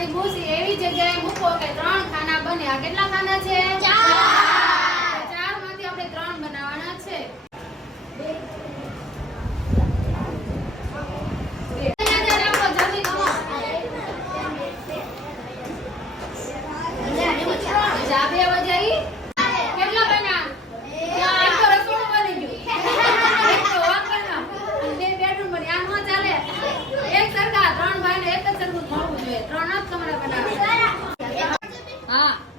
તમારી ખુશી એવી જગ્યાએ મૂકો કે 3 ખાના બને. આ કેટલા ખાના છે? 4 માંથી આપણે 3 બનાવવાના છે. હા